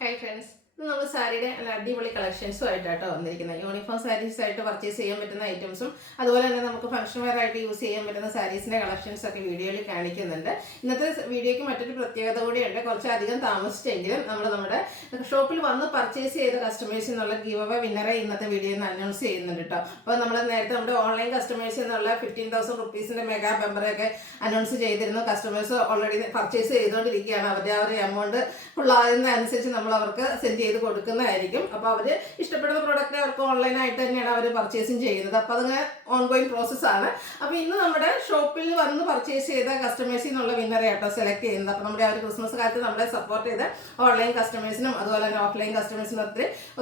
Hi friends. ഇന്ന് നമ്മൾ സാരിയുടെ നല്ല അടിപൊളി കളക്ഷൻസും ആയിട്ടാട്ടോ വന്നിരിക്കുന്നത്. യൂണിഫോം സാരീസ് ആയിട്ട് പർച്ചേസ് ചെയ്യാൻ പറ്റുന്ന ഐറ്റംസും അതുപോലെ തന്നെ നമുക്ക് ഫംഗ്ഷൻ വെയർ ആയിട്ട് യൂസ് ചെയ്യാൻ പറ്റുന്ന സാരീസിന്റെ കളക്ഷൻസ് ഒക്കെ വീഡിയോയിൽ കാണിക്കുന്നുണ്ട്. ഇന്നത്തെ വീഡിയോയ്ക്ക് മറ്റൊരു പ്രത്യേകത കൂടിയുണ്ട്. കുറച്ചധികം താമസിച്ചെങ്കിലും നമ്മുടെ ഷോപ്പിൽ വന്ന് പർച്ചേസ് ചെയ്ത കസ്റ്റമേഴ്സിൽ നിന്നുള്ള ഗീവ് അവേ വിന്നറെ ഇന്നത്തെ വീഡിയോയിൽ നിന്ന് അനൗൺസ് ചെയ്യുന്നുണ്ട് കേട്ടോ. അപ്പോൾ നമ്മൾ നേരത്തെ നമ്മുടെ ഓൺലൈൻ കസ്റ്റമേഴ്സിൽ നിന്നുള്ള 15,000 റുപ്പീസിന്റെ മെഗാ മെമ്പറൊക്കെ അനൗൺസ് ചെയ്തിരുന്നു. കസ്റ്റമേഴ്സ് ഓൾറെഡി പർച്ചേസ് ചെയ്തുകൊണ്ടിരിക്കുകയാണ്. അവരുടെ ആ ഒരു എമൗണ്ട് ഫുള്ളാകുന്നതനുസരിച്ച് നമ്മൾ അവർക്ക് സെൻഡ് ചെയ്ത് കൊടുക്കുന്നതായിരിക്കും. അപ്പോൾ അവർ ഇഷ്ടപ്പെടുന്ന പ്രോഡക്റ്റ് അവർക്ക് ഓൺലൈനായിട്ട് തന്നെയാണ് അവർ പർച്ചേസിങ് ചെയ്യുന്നത്. അപ്പോൾ അതങ്ങനെ ഓൺഗോയിങ് പ്രോസസ്സാണ്. അപ്പോൾ ഇന്ന് നമ്മുടെ ഷോപ്പിൽ വന്ന് പർച്ചേസ് ചെയ്ത കസ്റ്റമേഴ്സിൽ നിന്നുള്ള വിന്നറെ ആട്ടോ സെലക്ട് ചെയ്യുന്നത്. അപ്പോൾ നമ്മുടെ ആ ഒരു ക്രിസ്മസ് കാലത്ത് നമ്മളെ സപ്പോർട്ട് ചെയ്ത ഓൺലൈൻ കസ്റ്റമേഴ്സിനും അതുപോലെ തന്നെ ഓഫ്ലൈൻ കസ്റ്റമേഴ്സിനും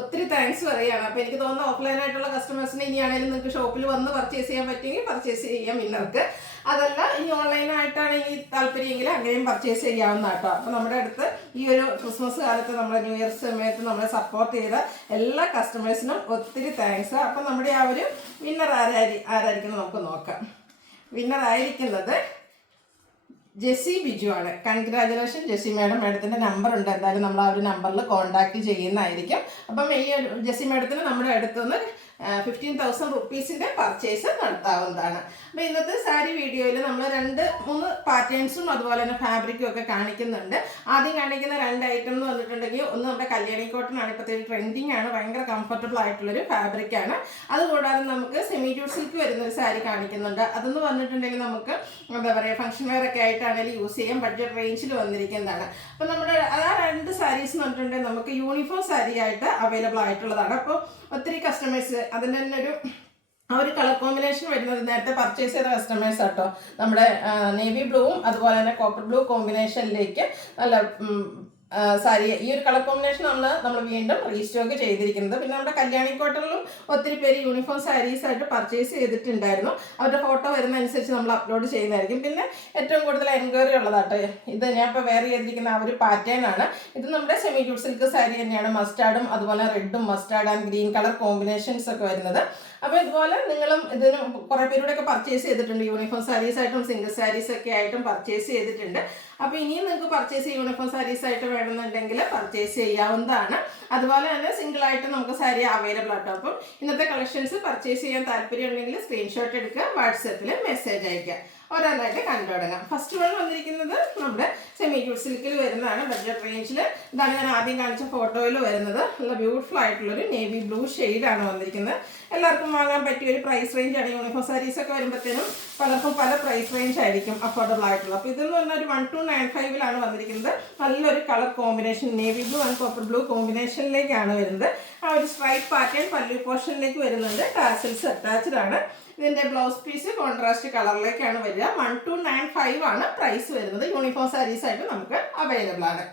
ഒത്തിരി താങ്ക്സ് പറയുകയാണ്. അപ്പോൾ എനിക്ക് തോന്നുന്നു ഓഫ്ലൈനായിട്ടുള്ള കസ്റ്റമേഴ്സിന് ഇനിയാണെങ്കിലും നിങ്ങൾക്ക് ഷോപ്പിൽ വന്ന് പർച്ചേസ് ചെയ്യാൻ പറ്റുമെങ്കിൽ പർച്ചേസ് ചെയ്യാം വിന്നർക്ക്. അതല്ല ഇനി ഓൺലൈനായിട്ടാണ് ഇനി താല്പര്യമെങ്കിൽ അങ്ങനെയും പർച്ചേസ് ചെയ്യാവുന്ന കേട്ടോ. അപ്പോൾ നമ്മുടെ അടുത്ത് ഈ ഒരു ക്രിസ്മസ് കാലത്ത് നമ്മുടെ ന്യൂ ഇയർ സമയത്ത് നമ്മളെ സപ്പോർട്ട് ചെയ്ത എല്ലാ കസ്റ്റമേഴ്സിനും ഒത്തിരി താങ്ക്സ്. അപ്പം നമ്മുടെ ആ ഒരു വിന്നർ ആരായിരിക്കും നമുക്ക് നോക്കാം. വിന്നർ ആയിരിക്കുന്നത് ജെസ്സി ബിജു ആണ്. Congratulation Jessy madam. മാഡത്തിൻ്റെ നമ്പർ ഉണ്ട്, എന്തായാലും നമ്മൾ ആ ഒരു നമ്പറിൽ കോൺടാക്ട് ചെയ്യുന്നതായിരിക്കും. അപ്പം ഈ ജെസ്സി മാഡത്തിന് നമ്മുടെ അടുത്തുനിന്ന് 15,000 റുപ്പീസിൻ്റെ പർച്ചേസ് നടത്താവുന്നതാണ്. അപ്പോൾ ഇന്നത്തെ സാരി വീഡിയോയിൽ നമ്മൾ 2-3 പാറ്റേൺസും അതുപോലെ തന്നെ ഫാബ്രിക്കും ഒക്കെ കാണിക്കുന്നുണ്ട്. ആദ്യം കാണിക്കുന്ന 2 ഐറ്റം എന്ന് പറഞ്ഞിട്ടുണ്ടെങ്കിൽ ഒന്ന് നമ്മുടെ കല്യാണി കോട്ടൺ ആണ്. ഇപ്പോഴത്തെ ട്രെൻഡിങ് ആണ്, ഭയങ്കര കംഫർട്ടബിൾ ആയിട്ടുള്ളൊരു ഫാബ്രിക്കാണ്. അതുകൂടാതെ നമുക്ക് സെമി ജൂട്ട് സിൽക്ക് വരുന്നൊരു സാരി കാണിക്കുന്നുണ്ട്. അതെന്ന് പറഞ്ഞിട്ടുണ്ടെങ്കിൽ നമുക്ക് എന്താ പറയുക ഫംഗ്ഷൻ വെയർ ഒക്കെ ആയിട്ടാണെങ്കിലും യൂസ് ചെയ്യാൻ ബഡ്ജറ്റ് റേഞ്ചിൽ വന്നിരിക്കുന്നതാണ്. അപ്പോൾ നമ്മുടെ ആ 2 സാരീസ് എന്ന് പറഞ്ഞിട്ടുണ്ടെങ്കിൽ നമുക്ക് യൂണിഫോം സാരി ആയിട്ട് അവൈലബിൾ ആയിട്ടുള്ളതാണ്. അപ്പോൾ ഒത്തിരി കസ്റ്റമേഴ്സ് അതിൻ്റെ തന്നെ ആ ഒരു കളർ കോമ്പിനേഷൻ വരുന്നത് നേരത്തെ പർച്ചേസ് ചെയ്ത കസ്റ്റമേഴ്സ് ആട്ടോ. നമ്മുടെ നേവി ബ്ലൂവും അതുപോലെ തന്നെ കോപ്പർ ബ്ലൂ കോമ്പിനേഷനിലേക്ക് നല്ല സാരി ഈ ഒരു കളർ കോമ്പിനേഷനാണ് നമ്മൾ വീണ്ടും റീസ്റ്റോക്ക് ചെയ്തിരിക്കുന്നത്. പിന്നെ നമ്മുടെ കല്യാണി കോട്ടണിലും ഒത്തിരി പേര് യൂണിഫോം സാരീസ് ആയിട്ട് പർച്ചേസ് ചെയ്തിട്ടുണ്ടായിരുന്നു. അവരുടെ ഫോട്ടോ വരുന്നതനുസരിച്ച് നമ്മൾ അപ്ലോഡ് ചെയ്യുന്നതായിരിക്കും. പിന്നെ ഏറ്റവും കൂടുതൽ എൻക്വയറി ഉള്ളതാട്ടോ ഇത് ഞാൻ ഇപ്പോൾ വെയർ ചെയ്തിരിക്കുന്ന ആ ഒരു പാറ്റേൺ ആണ്. ഇത് നമ്മുടെ സെമി ജൂട്ട് സിൽക്ക് സാരി തന്നെയാണ്. മസ്റ്റാർഡും അതുപോലെ റെഡും mustard and green colour combinations ഒക്കെ വരുന്നത്. അപ്പോൾ ഇതുപോലെ നിങ്ങളും ഇതിന് കുറേ പേരുടെയൊക്കെ പർച്ചേസ് ചെയ്തിട്ടുണ്ട്. യൂണിഫോം സാരീസ് ആയിട്ടും സിംഗിൾ സാരീസ് ഒക്കെ ആയിട്ടും പർച്ചേസ് ചെയ്തിട്ടുണ്ട്. അപ്പോൾ ഇനിയും നിങ്ങൾക്ക് പർച്ചേസ് യൂണിഫോം സാരീസ് ആയിട്ട് വേണമെന്നുണ്ടെങ്കിൽ പർച്ചേസ് ചെയ്യാവുന്നതാണ്. അതുപോലെ തന്നെ സിംഗിളായിട്ട് നമുക്ക് സാരി അവൈലബിൾ ആട്ടോ. അപ്പം ഇന്നത്തെ കളക്ഷൻസ് പർച്ചേസ് ചെയ്യാൻ താല്പര്യമുണ്ടെങ്കിൽ സ്ക്രീൻഷോട്ട് എടുക്കുക, വാട്സാപ്പിൽ മെസ്സേജ് അയക്കുക. ഓരോന്നായിട്ട് കണ്ടു തുടങ്ങാം. ഫസ്റ്റ് വൺ വന്നിരിക്കുന്നത് നമ്മുടെ സെമി ജൂട്ട് സിൽക്കിൽ വരുന്നതാണ്, ബഡ്ജറ്റ് റേഞ്ചിൽ. ഇതാണ് ഞാൻ ആദ്യം കാണിച്ച ഫോട്ടോയിൽ വരുന്നത്. നല്ല ബ്യൂട്ടിഫുൾ ആയിട്ടുള്ളൊരു നേവി ബ്ലൂ ഷെയ്ഡാണ് വന്നിരിക്കുന്നത്. എല്ലാവർക്കും വാങ്ങാൻ പറ്റിയ ഒരു പ്രൈസ് റേഞ്ചാണ്. യൂണിഫോം സാരീസൊക്കെ വരുമ്പോഴത്തേനും പലർക്കും പല പ്രൈസ് റേഞ്ച് ആയിരിക്കും അഫോർഡബിൾ ആയിട്ടുള്ളത്. അപ്പോൾ ഇതെന്ന് പറഞ്ഞാൽ ഒരു 1295 വന്നിരിക്കുന്നത്. നല്ലൊരു colour combination navy blue and copper blue കോമ്പിനേഷനിലേക്കാണ് വരുന്നത്. ആ ഒരു സ്ട്രൈപ്പ് പാറ്റേൺ പല്ലു പോർഷനിലേക്ക് വരുന്നുണ്ട്. ടാസൽസ് അറ്റാച്ച്ഡ് ആണ്. ഇതിൻ്റെ ബ്ലൗസ് പീസ് കോൺട്രാസ്റ്റ് കളറിലേക്കാണ് വരിക. 1295 പ്രൈസ് വരുന്നത്. യൂണിഫോം സാരീസ് ആയിട്ട് നമുക്ക് അവൈലബിൾ ആണ്.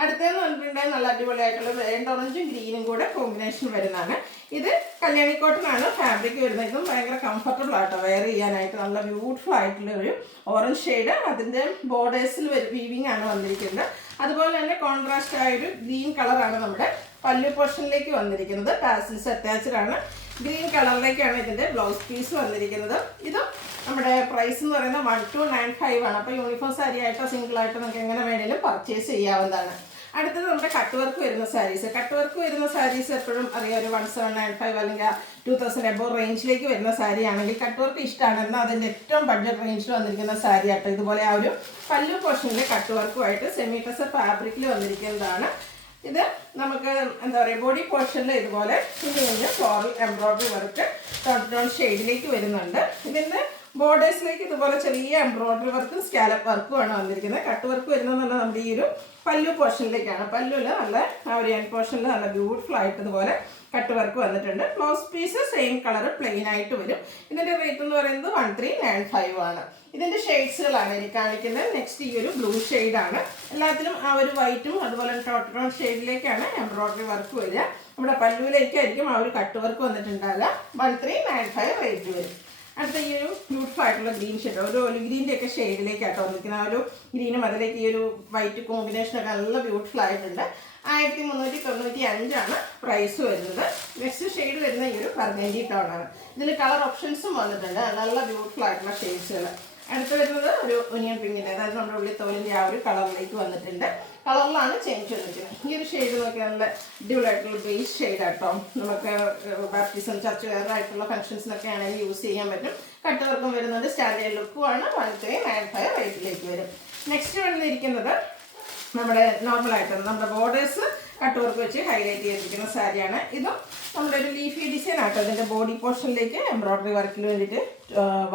അടുത്തതെന്ന് പറഞ്ഞിട്ടുണ്ടെങ്കിൽ നല്ല അടിപൊളിയായിട്ടുള്ള റെഡ് ഓറഞ്ചും ഗ്രീനും കൂടെ കോമ്പിനേഷൻ വരുന്നതാണ്. ഇത് കല്യാണി കോട്ടൺ ആണ് ഫാബ്രിക് വരുന്നത്. ഇതും ഭയങ്കര കംഫർട്ടബിൾ ആട്ടോ വെയർ ചെയ്യാനായിട്ട്. നല്ല ബ്യൂട്ടിഫുൾ ആയിട്ടുള്ള ഒരു ഓറഞ്ച് ഷെയ്ഡ്. അതിൻ്റെ ബോർഡേഴ്സിൽ വീവിങ് ആണ് വന്നിരിക്കുന്നത്. അതുപോലെ തന്നെ കോൺട്രാസ്റ്റ് ആയൊരു ഗ്രീൻ കളറാണ് നമ്മുടെ പല്ലു പോർഷനിലേക്ക് വന്നിരിക്കുന്നത്. ടാസിൽസ് അറ്റാച്ച്ഡ് ആണ്. ഗ്രീൻ കളറിലേക്കാണ് ഇതിൻ്റെ ബ്ലൗസ് പീസ് വന്നിരിക്കുന്നത്. ഇതും നമ്മുടെ പ്രൈസ് എന്ന് പറയുന്നത് 1295 ആണ്. അപ്പോൾ യൂണിഫോം സാരി ആയിട്ടോ സിംഗിളായിട്ടോ നമുക്ക് എങ്ങനെ വേണമെങ്കിലും പർച്ചേസ് ചെയ്യാവുന്നതാണ്. അടുത്തത് നമ്മുടെ കട്ട് വർക്ക് വരുന്ന സാരീസ്. കട്ട് വർക്ക് വരുന്ന സാരീസ് എപ്പോഴും അറിയാം ഒരു 1795 അല്ലെങ്കിൽ 2000 എബോവ് റേഞ്ചിലേക്ക് വരുന്ന സാരി ആണെങ്കിൽ കട്ട് വർക്ക് ഇഷ്ടമാണ്. എന്നാൽ അതിൻ്റെ ഏറ്റവും ബഡ്ജറ്റ് റേഞ്ചിൽ വന്നിരിക്കുന്ന സാരി ആട്ടോ. ഇതുപോലെ ആ ഒരു പല്ലു പോർഷനിലെ കട്ട് വർക്കുമായിട്ട് സെമി ടെസർ ഫാബ്രിക്കിൽ വന്നിരിക്കുന്നതാണ്. ഇത് നമുക്ക് എന്താ പറയുക ബോഡി പോർഷനിൽ ഇതുപോലെ കുഞ്ഞു ഫ്ലോറൽ എംബ്രോയ്ഡറി വർക്ക് ടോൺ ഷെയ്ഡിലേക്ക് വരുന്നുണ്ട്. ഇതിൻ്റെ ബോർഡേഴ്സിലേക്ക് ഇതുപോലെ ചെറിയ എംബ്രോയ്ഡറി വർക്കും സ്കാലപ്പ് വർക്കുമാണ് വന്നിരിക്കുന്നത്. കട്ട് വർക്ക് വരുന്നത് നമ്മുടെ ഈ ഒരു പല്ലു പോർഷനിലേക്കാണ്. പല്ലുവിൽ നല്ല ആ ഒരു എൻഡ് പോർഷനിൽ നല്ല ബ്യൂട്ടിഫുൾ ആയിട്ട് ഇതുപോലെ കട്ട് വർക്ക് വന്നിട്ടുണ്ട്. Blouse piece same colour plain ആയിട്ട് വരും. ഇതിൻ്റെ റേറ്റ് എന്ന് പറയുന്നത് 1395 ആണ്. ഇതിൻ്റെ ഷെയ്ഡ്സുകളാണ് എനിക്ക് കാണിക്കുന്നത്. നെക്സ്റ്റ് ഈ ഒരു ബ്ലൂ ഷെയ്ഡാണ്. എല്ലാത്തിലും ആ ഒരു വൈറ്റും അതുപോലെ ടോൺ ഷെയ്ഡിലേക്കാണ് എംബ്രോയ്ഡറി വർക്ക് വരിക. നമ്മുടെ പല്ലുവിലേക്കായിരിക്കും ആ ഒരു കട്ട് വർക്ക് വന്നിട്ടുണ്ടാകുക. 1395 റേറ്റ് വരും. അടുത്ത ഈ ഒരു ബ്യൂട്ടിഫുൾ ആയിട്ടുള്ള ഗ്രീൻ ഷെയ്ഡ് ഒരു ഒലിഗ്രീൻ്റെ ഒക്കെ ഷെയ്ഡിലേക്കാട്ടോ വന്നിരിക്കുന്നത്. ആ ഒരു ഗ്രീനും അതിലേക്ക് ഈ ഒരു വൈറ്റ് കോമ്പിനേഷനൊക്കെ നല്ല ബ്യൂട്ടിഫുൾ ആയിട്ടുണ്ട്. 1395 പ്രൈസ് വരുന്നത്. നെക്സ്റ്റ് ഷെയ്ഡ് വരുന്ന ഈ ഒരു ബർഗൻഡി ടോൺ ആണ്. ഇതിൽ കളർ ഓപ്ഷൻസും വന്നിട്ടുണ്ട്. നല്ല ബ്യൂട്ടിഫുൾ ആയിട്ടുള്ള ഷെയ്ഡ്സുകൾ. അടുത്ത് വരുന്നത് ഒരു ഒനിയൻ പിങ്കിൻ്റെ, അതായത് നമ്മുടെ ഉള്ളിത്തോലിൻ്റെ ആ ഒരു കളറിലേക്ക് വന്നിട്ടുണ്ട്. കളറിലാണ് ചേഞ്ച് വന്നിരിക്കുന്നത്. ഈ ഒരു ഷെയ്ഡ് നോക്കിയാൽ നല്ല അടിപൊളിയായിട്ടുള്ള ബേസ് ഷെയ്ഡാട്ടോ. നമുക്ക് ബാപ്റ്റിസം ചർച്ച് വെയർ ആയിട്ടുള്ള ഫംഗ്ഷൻസിനൊക്കെ ആണെങ്കിൽ യൂസ് ചെയ്യാൻ പറ്റും. കട്ട് വർക്കും വരുന്നുണ്ട്, സ്റ്റാൻഡേർഡ് ലുക്കുമാണ്. 1395 റേറ്റിലേക്ക് വരും. നെക്സ്റ്റ് വന്നിരിക്കുന്നത് നമ്മുടെ നോർമലായിട്ട് നമ്മുടെ ബോർഡേഴ്സ് കട്ട് വർക്ക് വെച്ച് ഹൈലൈറ്റ് ചെയ്തിരിക്കുന്ന സാരിയാണ്. ഇതും നമ്മുടെ ഒരു ലീഫി ഡിസൈൻ ആട്ടോ. ഇതിൻ്റെ ബോഡി പോർഷനിലേക്ക് എംബ്രോയ്ഡറി വർക്കിന് വേണ്ടിയിട്ട്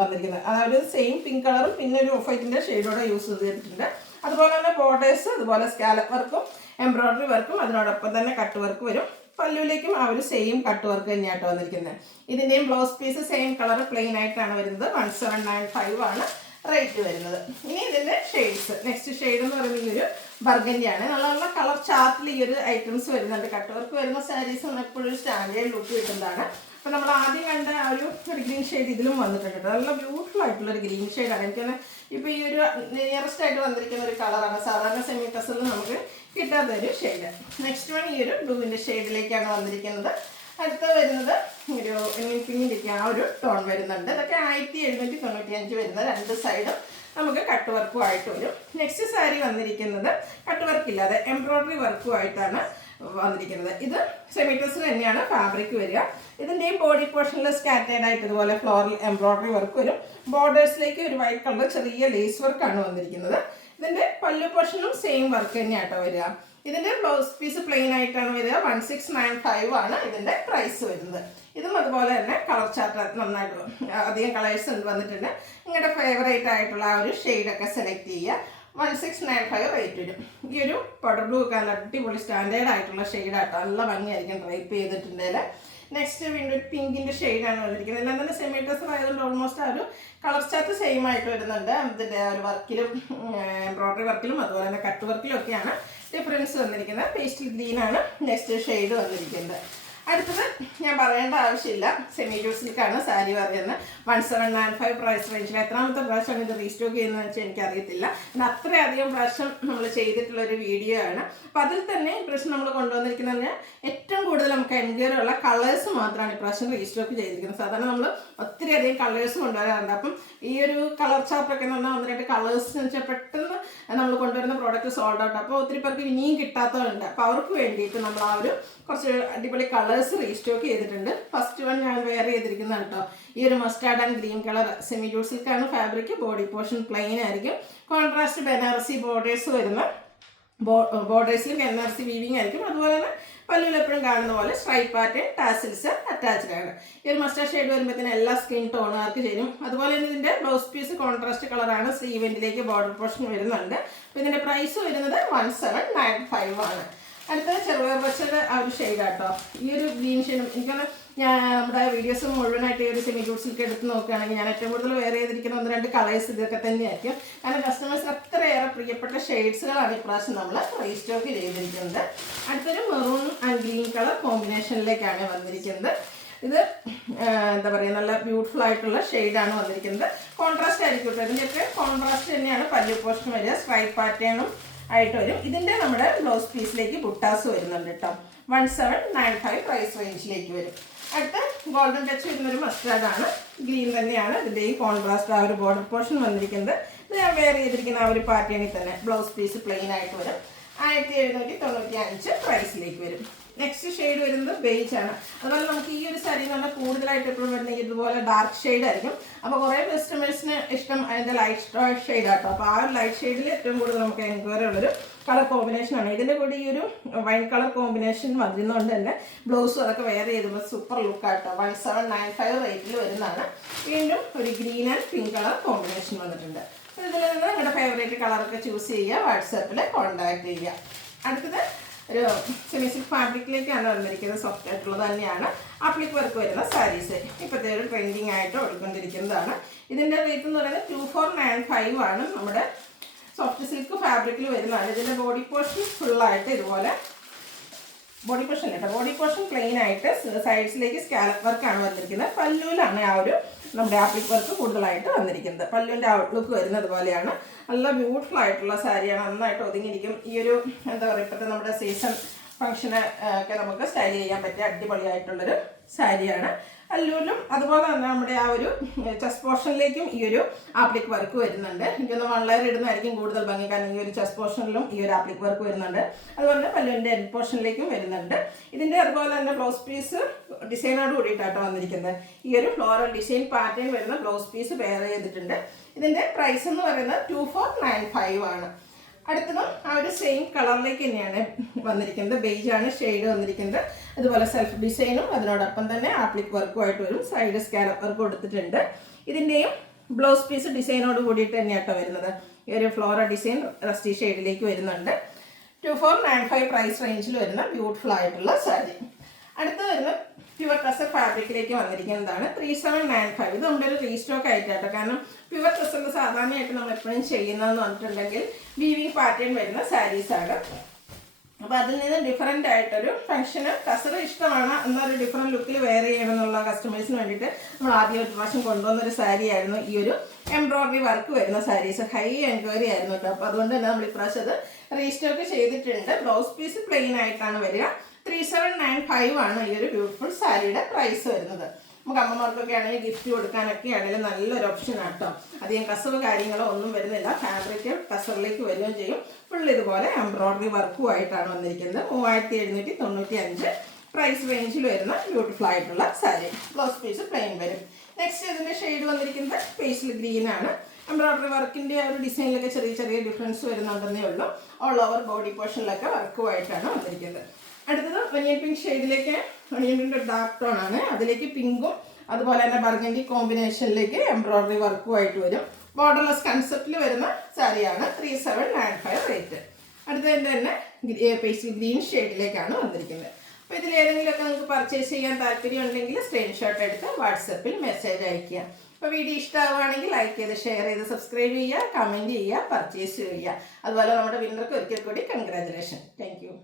വന്നിരിക്കുന്നത്. അതായത് സെയിം പിങ്ക് കളറും പിന്നെ ഒരു ഓഫ് വൈറ്റിൻ്റെ ഷെയ്ഡോടെ യൂസ് ചെയ്തിട്ടുണ്ട്. അതുപോലെ തന്നെ ബോർഡേഴ്സ് അതുപോലെ സ്കാലപ്പ് വർക്കും എംബ്രോയ്ഡറി വർക്കും അതിനോടൊപ്പം തന്നെ കട്ട് വർക്ക് വരും. പല്ലുവിലേക്കും ആ ഒരു സെയിം കട്ട് വർക്ക് തന്നെയാട്ടോ വന്നിരിക്കുന്നത്. ഇതിൻ്റെയും blouse piece same colour plain ആയിട്ടാണ് വരുന്നത്. 1795 ആണ് റേറ്റ് വരുന്നത്. ഇനി ഇതിൻ്റെ ഷെയ്ഡ്സ്, നെക്സ്റ്റ് ഷെയ്ഡ് എന്ന് പറയുന്നത് ഈ ഒരു ബർഗൻഡിയാണ്. നല്ല നല്ല കളർ ചാർട്ടിൽ ഈ ഒരു ഐറ്റംസ് വരുന്നുണ്ട്. കട്ട് വർക്ക് വരുന്ന സാരീസ് എപ്പോഴും ഒരു സ്റ്റാൻഡേർഡ് ലുക്ക് കിട്ടുന്നതാണ്. അപ്പോൾ നമ്മൾ ആദ്യം കണ്ട ആ ഒരു ഗ്രീൻ ഷെയ്ഡ് ഇതിലും വന്നിട്ടുണ്ട്. നല്ല ബ്യൂട്ടിഫുൾ ആയിട്ടുള്ളൊരു ഗ്രീൻ ഷെയ്ഡാണ്. എനിക്കത് ഇപ്പോൾ ഈ ഒരു നിയറസ്റ്റ് ആയിട്ട് വന്നിരിക്കുന്ന ഒരു കളറാണ്. സാധാരണ സെമി ടസറിൽ നമുക്ക് കിട്ടാത്ത ഒരു ഷെയ്ഡ്. നെക്സ്റ്റ് വൺ ഈ ഒരു ബ്ലൂവിൻ്റെ ഷെയ്ഡിലേക്കാണ് വന്നിരിക്കുന്നത്. അടുത്ത വരുന്നത് ഒരു പിങ്കിൻ്റെയൊക്കെ ആ ഒരു ടോൺ വരുന്നുണ്ട്. ഇതൊക്കെ 1795 വരുന്ന രണ്ട് സൈഡും നമുക്ക് കട്ട് വർക്കും ആയിട്ട് വരും. നെക്സ്റ്റ് സാരി വന്നിരിക്കുന്നത് കട്ട് വർക്ക് ഇല്ലാതെ എംബ്രോയ്ഡറി വർക്കും ആയിട്ടാണ് വന്നിരിക്കുന്നത്. ഇത് സെമി ടസർ തന്നെയാണ് ഫാബ്രിക് വരിക. ഇതിൻ്റെയും ബോഡി പോർഷനിൽ സ്കാറ്റേഡ് ആയിട്ട് ഇതുപോലെ ഫ്ലോറൽ എംബ്രോയ്ഡറി വർക്ക് വരും. ബോർഡേഴ്സിലേക്ക് ഒരു വൈറ്റ് കളർ ചെറിയ ലേസ് വർക്കാണ് വന്നിരിക്കുന്നത്. ഇതിൻ്റെ പല്ലു പോർഷനും സെയിം വർക്ക് തന്നെയാട്ടോ വരിക. ഇതിൻ്റെ ബ്ലൗസ് പീസ് പ്ലെയിൻ ആയിട്ടാണ് വരിക. 1695 ആണ് ഇതിൻ്റെ പ്രൈസ് വരുന്നത്. ഇതും അതുപോലെ തന്നെ കളർ ചാർട്ട് നന്നായിട്ട് അധികം കളേഴ്സ് വന്നിട്ടുണ്ട്. നിങ്ങളുടെ ഫേവറേറ്റ് ആയിട്ടുള്ള ആ ഒരു ഷെയ്ഡൊക്കെ സെലക്ട് ചെയ്യുക. 1695 റേറ്റ് വരും. ഈ ഒരു പൗഡർ ബ്ലൂ ഒക്കെ നല്ല അടിപൊളി സ്റ്റാൻഡേർഡ് ആയിട്ടുള്ള ഷെയ്ഡാട്ടോ. നല്ല ഭംഗിയായിരിക്കും ഡ്രൈപ്പ് ചെയ്തിട്ടുണ്ടെങ്കിൽ. നെക്സ്റ്റ് വീണ്ടും പിങ്കിൻ്റെ ഷെയ്ഡാണ് വന്നിരിക്കുന്നത്. എല്ലാം തന്നെ സെമി ടസർ ആയതുകൊണ്ട് ഓൾമോസ്റ്റ് ആ ഒരു കളർ ചാർട്ട് സെയിം ആയിട്ട് വരുന്നുണ്ട്. അതിൻ്റെ ആ ഒരു വർക്കിലും എംബ്രോയ്ഡറി വർക്കിലും അതുപോലെ തന്നെ കട്ട് വർക്കിലും ഒക്കെയാണ് ഡിഫറൻസ് വന്നിരിക്കുന്നത്. പേസ്റ്റൽ ഗ്രീനാണ് നെക്സ്റ്റ് ഷെയ്ഡ് വന്നിരിക്കുന്നത്. അടുത്തത് ഞാൻ പറയേണ്ട ആവശ്യമില്ല, സെമി ജൂട്ട് സിൽക്കാണ് സാരി പറയുന്നത്. 1795 പ്രൈസ് റേഞ്ചിൽ. എത്രാമത്തെ പ്രാവശ്യമാണ് ഇത് റീസ്റ്റോക്ക് ചെയ്യുന്നതെന്ന് വെച്ചാൽ എനിക്കറിയത്തില്ല. എന്നാൽ അത്രയധികം പ്രാവശ്യം നമ്മൾ ചെയ്തിട്ടുള്ളൊരു വീഡിയോ ആണ്. അപ്പോൾ അതിൽ തന്നെ ഇപ്രാവശ്യം നമ്മൾ കൊണ്ടുവന്നിരിക്കുന്നത് ഏറ്റവും കൂടുതൽ നമുക്ക് എൻക്വയറി ഉള്ള കളേഴ്സ് മാത്രമാണ് ഇപ്രാവശ്യം റീസ്റ്റോക്ക് ചെയ്തിരിക്കുന്നത്. സാധാരണ നമ്മൾ ഒത്തിരി അധികം കളേഴ്സ് കൊണ്ടുവരാറുണ്ട്. അപ്പം ഈ ഒരു കളർ ചാർട്ടൊക്കെ എന്ന് പറഞ്ഞാൽ 1-2 കളേഴ്സ് എന്ന് വെച്ചാൽ പെട്ടെന്ന് നമ്മൾ കൊണ്ടുവരുന്ന പ്രോഡക്റ്റ് സോൾഡ് ഔട്ട്. അപ്പോൾ ഒത്തിരി പേർക്ക് ഇനിയും കിട്ടാത്തതുണ്ട്. അപ്പോൾ അവർക്ക് വേണ്ടിയിട്ട് നമ്മൾ ആ ഒരു കുറച്ച് അടിപൊളി കളേഴ്സ് റീസ്റ്റോക്ക് ചെയ്തിട്ടുണ്ട്. ഫസ്റ്റ് വൺ ഞാൻ വെയർ ചെയ്തിരിക്കുന്നത് കേട്ടോ. ഈ ഒരു mustard and green colour semi jute സിൽക്കാണ് ഫാബ്രിക്. ബോഡി പോർഷൻ പ്ലെയിൻ ആയിരിക്കും. കോൺട്രാസ്റ്റ് ബനാറസി ബോർഡേഴ്സ് വരുന്ന ബോർഡേഴ്സിലും ബനാറസി വീവിങ് ആയിരിക്കും. അതുപോലെ തന്നെ പല്ലുവിൽ എപ്പോഴും കാണുന്ന പോലെ സ്ട്രൈപ്പ് പാറ്റേൺ ടാസിൽസ് അറ്റാച്ച്ഡ് ആണ്. ഈ ഒരു മസ്റ്റാർഡ് ഷെയ്ഡ് വരുമ്പോഴത്തേന് എല്ലാ സ്കിൻ ടോണുകാർക്ക് ചേരും. അതുപോലെ തന്നെ ഇതിൻ്റെ ബ്ലൗസ് പീസ് കോൺട്രാസ്റ്റ് കളറാണ്. സ്ലീവെൻറ്റിലേക്ക് ബോർഡർ പോർഷൻ വരുന്നുണ്ട്. അപ്പോൾ ഇതിൻ്റെ പ്രൈസ് വരുന്നത് 1795 ആണ്. അടുത്തത് ചെറുപയർ പച്ചയുടെ ആ ഒരു ഷെയ്ഡാട്ടോ. ഈ ഒരു ഗ്രീൻ ഷെയ്ഡും എനിക്കൊന്ന് ഞാൻ നമ്മുടെ വീഡിയോസ് മുഴുവനായിട്ട് ഈ ഒരു സെമി ജൂട്ട് സിൽക്ക് എടുത്ത് നോക്കുകയാണെങ്കിൽ ഞാൻ ഏറ്റവും കൂടുതൽ വെയർ ചെയ്തിരിക്കുന്ന 1-2 കളേഴ്സ് ഇതൊക്കെ തന്നെയായിരിക്കും. കാരണം കസ്റ്റമേഴ്സിന് അത്രയേറെ പ്രിയപ്പെട്ട ഷെയ്ഡ്സുകളാണ് ഇപ്രാവശ്യം നമ്മൾ റീസ്റ്റോക്ക് ചെയ്തിരിക്കുന്നത്. അടുത്തൊരു മെറൂൺ ആൻഡ് ഗ്രീൻ കളർ കോമ്പിനേഷനിലേക്കാണ് വന്നിരിക്കുന്നത്. ഇത് എന്താ പറയുക, നല്ല ബ്യൂട്ടിഫുൾ ആയിട്ടുള്ള ഷെയ്ഡാണ് വന്നിരിക്കുന്നത്. കോൺട്രാസ്റ്റ് ആയിരിക്കും. ഇതിൻ്റെയൊക്കെ കോൺട്രാസ്റ്റ് തന്നെയാണ് പല്ലു പോർഷൻ വരിക. സ്ട്രൈപ്പ് പാറ്റേണും ആയിട്ട് വരും. ഇതിൻ്റെ നമ്മുടെ ബ്ലൗസ് പീസിലേക്ക് ബുട്ടാസ് വരുന്നുണ്ട് കേട്ടോ. 1795 പ്രൈസ് റേഞ്ചിലേക്ക് വരും. അടുത്ത ഗോൾഡൻ ടച്ച് വരുന്നൊരു മസ്റ്റാർഡാണ്. ഗ്രീൻ തന്നെയാണ് ഇതിൻ്റെ ഈ കോൺട്രാസ്റ്റ് ആ ഒരു ബോർഡർ പോർഷൻ വന്നിരിക്കുന്നത്. ഇത് ഞാൻ വെയർ ചെയ്തിരിക്കുന്ന ആ ഒരു പാറ്റേണിൽ തന്നെ ബ്ലൗസ് പീസ് പ്ലെയിൻ ആയിട്ട് വരും. 1795 പ്രൈസിലേക്ക് വരും. നെക്സ്റ്റ് ഷെയ്ഡ് വരുന്നത് ബേജ് ആണ്. അതുപോലെ നമുക്ക് ഈ ഒരു സാരി എന്ന് പറഞ്ഞാൽ കൂടുതലായിട്ട് എപ്പോഴും വരുന്നത് ഇതുപോലെ ഡാർക്ക് ഷെയ്ഡ് ആയിരിക്കും. അപ്പോൾ കുറേ കസ്റ്റമേഴ്സിന് ഇഷ്ടം അതിൻ്റെ ലൈറ്റ് ഷെയ്ഡ് ആട്ടോ. അപ്പോൾ ആ ഒരു ലൈറ്റ് ഷെയ്ഡിൽ ഏറ്റവും കൂടുതൽ നമുക്ക് എൻക്വയറി ഉള്ളൊരു കളർ കോമ്പിനേഷനാണ്. ഇതിൻ്റെ കൂടെ ഈ ഒരു വൈൻ കളർ കോമ്പിനേഷൻ വരുന്നതുകൊണ്ട് തന്നെ ബ്ലൗസും അതൊക്കെ വെയർ ചെയ്തുമ്പോൾ സൂപ്പർ ലുക്കാട്ടോ. 1795 റേറ്റിൽ വരുന്നതാണ്. വീണ്ടും ഒരു green and pink colour combination വന്നിട്ടുണ്ട്. അപ്പോൾ ഇതിൽ നിന്ന് നിങ്ങളുടെ ഫേവറേറ്റ് കളറൊക്കെ ചൂസ് ചെയ്യുക, വാട്സാപ്പിൽ കോൺടാക്ട് ചെയ്യുക. അടുത്തത് ഒരു സെമി സിൽക്ക് ഫാബ്രിക്കിലേക്കാണ് വന്നിരിക്കുന്നത്. സോഫ്റ്റ് ആയിട്ടുള്ളത് തന്നെയാണ്. ആപ്ലിക് വർക്ക് വരുന്ന സാരീസ് ഇപ്പോഴത്തെ ഒരു ട്രെൻഡിങ് ആയിട്ട് ഓടിക്കൊണ്ടിരിക്കുന്നതാണ്. ഇതിൻ്റെ റേറ്റ് എന്ന് പറയുന്നത് 2495 ആണ്. നമ്മുടെ സോഫ്റ്റ് സിൽക്ക് ഫാബ്രിക്കിൽ വരുന്നതാണ്. ഇതിൻ്റെ ബോഡി പോർഷൻ ഫുള്ളായിട്ട് ഇതുപോലെ ബോഡി പോർഷൻ കേട്ടോ. ബോഡി പോർഷൻ പ്ലെയിൻ ആയിട്ട് സൈഡ്സിലേക്ക് സ്കാലപ്പ് വർക്കാണ് വന്നിരിക്കുന്നത്. പല്ലുവിലാണ് ആ ഒരു നമ്മുടെ ആപ്ലിക് വർക്ക് കൂടുതലായിട്ട് വന്നിരിക്കുന്നത്. പല്ലുവിൻ്റെ ഔട്ട്ലുക്ക് വരുന്നത് പോലെയാണ്. നല്ല ബ്യൂട്ടിഫുൾ ആയിട്ടുള്ള സാരിയാണ്. നന്നായിട്ട് ഒതുങ്ങിയിരിക്കും. ഈ ഒരു എന്താ പറയുക, ഇപ്പോഴത്തെ നമ്മുടെ സീസൺ ഫംഗ്ഷന് ഒക്കെ നമുക്ക് സ്റ്റൈൽ ചെയ്യാൻ പറ്റിയ അടിപൊളിയായിട്ടുള്ളൊരു സാരിയാണ്. അല്ലൂലും അതുപോലെ തന്നെ നമ്മുടെ ആ ഒരു ചെസ്റ്റ് പോർഷനിലേക്കും ഈ ഒരു ആപ്ലിക് വർക്ക് വരുന്നുണ്ട്. എനിക്കൊന്ന് 1 ലെയർ ഇടുന്നതായിരിക്കും കൂടുതൽ ഭംഗി, കാരണം ഈ ഒരു ചെസ്റ്റ് പോർഷനിലും ഈ ഒരു ആപ്ലിക് വർക്ക് വരുന്നുണ്ട്. അതുപോലെ തന്നെ പല്ലുവിൻ്റെ എൻഡ് പോർഷനിലേക്കും വരുന്നുണ്ട്. ഇതിൻ്റെ അതുപോലെ തന്നെ ബ്ലൗസ് പീസ് ഡിസൈനോട് കൂടിയിട്ടാട്ടോ വന്നിരിക്കുന്നത്. ഈ ഒരു ഫ്ലോറൽ ഡിസൈൻ പാറ്റേൺ വരുന്ന ബ്ലൗസ് പീസ് പെയർ ചെയ്തിട്ടുണ്ട്. ഇതിൻ്റെ പ്രൈസ് എന്ന് പറയുന്നത് 2495 ആണ്. അടുത്തതും ആ ഒരു സെയിം കളറിലേക്ക് തന്നെയാണ് വന്നിരിക്കുന്നത്. ബേജാണ് ഷെയ്ഡ് വന്നിരിക്കുന്നത്. അതുപോലെ സെൽഫ് ഡിസൈനും അതിനോടൊപ്പം തന്നെ ആപ്ലിക് വർക്കുമായിട്ട് വരും. സൈഡ് സ്കാലപ്പ് വർക്ക് കൊടുത്തിട്ടുണ്ട്. ഇതിൻ്റെയും ബ്ലൗസ് പീസ് ഡിസൈനോട് കൂടിയിട്ട് തന്നെയാട്ടോ വരുന്നത്. ഈ ഒരു ഫ്ലോറ ഡിസൈൻ റസ്റ്റി ഷെയ്ഡിലേക്ക് വരുന്നുണ്ട്. 2495 പ്രൈസ് റേഞ്ചിൽ വരുന്ന ബ്യൂട്ടിഫുൾ ആയിട്ടുള്ള സാരി. അടുത്ത് വരുന്ന പ്യുവർ ടസർ ഫാബ്രിക്കിലേക്ക് വന്നിരിക്കുന്നതാണ് 3795. ഇത് നമ്മുടെ ഒരു റീസ്റ്റോക്ക് ആയിട്ടാട്ടോ. കാരണം പ്യുവർ ടസറിൽ സാധാരണയായിട്ട് നമ്മൾ എപ്പോഴും ചെയ്യുന്നതെന്ന് പറഞ്ഞിട്ടുണ്ടെങ്കിൽ വീവിങ് പാറ്റേൺ വരുന്ന സാരീസാണ്. അപ്പോൾ അതിൽ നിന്ന് ഡിഫറെൻ്റ് ആയിട്ടൊരു ഫംഗ്ഷന് ടസർ ഇഷ്ടമാണ് എന്നൊരു ഡിഫറെൻറ്റ് ലുക്കിൽ വെയർ ചെയ്യണമെന്നുള്ള കസ്റ്റമേഴ്സിന് വേണ്ടിയിട്ട് നമ്മൾ ആദ്യം ഒരു പ്രാവശ്യം കൊണ്ടുവന്നൊരു സാരി ആയിരുന്നു ഈ ഒരു എംബ്രോയ്ഡറി വർക്ക് വരുന്ന സാരീസ്. ഹൈ എൻക്വയറി ആയിരുന്നു കേട്ടോ. അപ്പോൾ അതുകൊണ്ട് തന്നെ നമ്മൾ ഇപ്രാവശ്യം അത് റീസ്റ്റോക്ക് ചെയ്തിട്ടുണ്ട്. ബ്ലൗസ് പീസ് പ്ലെയിൻ ആയിട്ടാണ് വരിക. 3795 ആണ് ഈ ഒരു ബ്യൂട്ടിഫുൾ സാരിയുടെ പ്രൈസ് വരുന്നത്. നമുക്ക് അമ്മമാർക്കൊക്കെ ആണെങ്കിൽ ഗിഫ്റ്റ് കൊടുക്കാനൊക്കെ ആണെങ്കിലും നല്ലൊരു ഓപ്ഷൻ ആട്ടോ. അധികം കസവ് കാര്യങ്ങളോ ഒന്നും വരുന്നില്ല. ഫാബ്രിക് കസറിലേക്ക് വരികയും ചെയ്യും. ഫുൾ ഇതുപോലെ എംബ്രോയ്ഡറി വർക്കുമായിട്ടാണ് വന്നിരിക്കുന്നത്. 3795 പ്രൈസ് റേഞ്ചിൽ വരുന്ന ബ്യൂട്ടിഫുൾ ആയിട്ടുള്ള സാരി. ബ്ലൗസ് പീസ് പ്ലെയിൻ വരും. നെക്സ്റ്റ് ഇതിൻ്റെ ഷെയ്ഡ് വന്നിരിക്കുന്നത് പേസ്റ്റൽ ഗ്രീൻ ആണ്. എംബ്രോയ്ഡറി വർക്കിൻ്റെ ഒരു ഡിസൈനിലൊക്കെ ചെറിയ ചെറിയ ഡിഫറൻസ് വരുന്നുണ്ടെന്നേ ഉള്ളൂ. ഓൾ ഓവർ ബോഡി പോർഷനിലൊക്കെ വർക്കുമായിട്ടാണ് വന്നിരിക്കുന്നത്. അടുത്തത് ഒനിയൻ പിങ്ക് ഷെയ്ഡിലേക്ക്, ഒനിയൻ പിങ്ക് ഡാർക്ക് ടോൺ ആണ്. അതിലേക്ക് പിങ്കും അതുപോലെ തന്നെ ബർഗൻഡി കോമ്പിനേഷനിലേക്ക് എംബ്രോയ്ഡറി വർക്കുമായിട്ട് വരും. ബോർഡർലെസ് കൺസെപ്റ്റിൽ വരുന്ന സാരിയാണ്. 3795 റേറ്റ്. അടുത്തതിൻ്റെ തന്നെ പേസ്റ്റൽ ഗ്രീൻ ഷെയ്ഡിലേക്കാണ് വന്നിരിക്കുന്നത്. അപ്പോൾ ഇതിലേതെങ്കിലുമൊക്കെ നിങ്ങൾക്ക് പർച്ചേസ് ചെയ്യാൻ താല്പര്യം ഉണ്ടെങ്കിൽ സ്ക്രീൻഷോട്ട് എടുത്ത് വാട്സപ്പിൽ മെസ്സേജ് അയയ്ക്കുക. അപ്പോൾ വീഡിയോ ഇഷ്ടമാവുകയാണെങ്കിൽ ലൈക്ക് ചെയ്ത് ഷെയർ ചെയ്ത് സബ്സ്ക്രൈബ് ചെയ്യുക, കമൻറ്റ് ചെയ്യുക, പർച്ചേസ് ചെയ്യുക. അതുപോലെ നമ്മുടെ വിന്നർക്ക് ഒരിക്കൽ കൂടി കൺഗ്രാജുലേഷൻ. Thank you.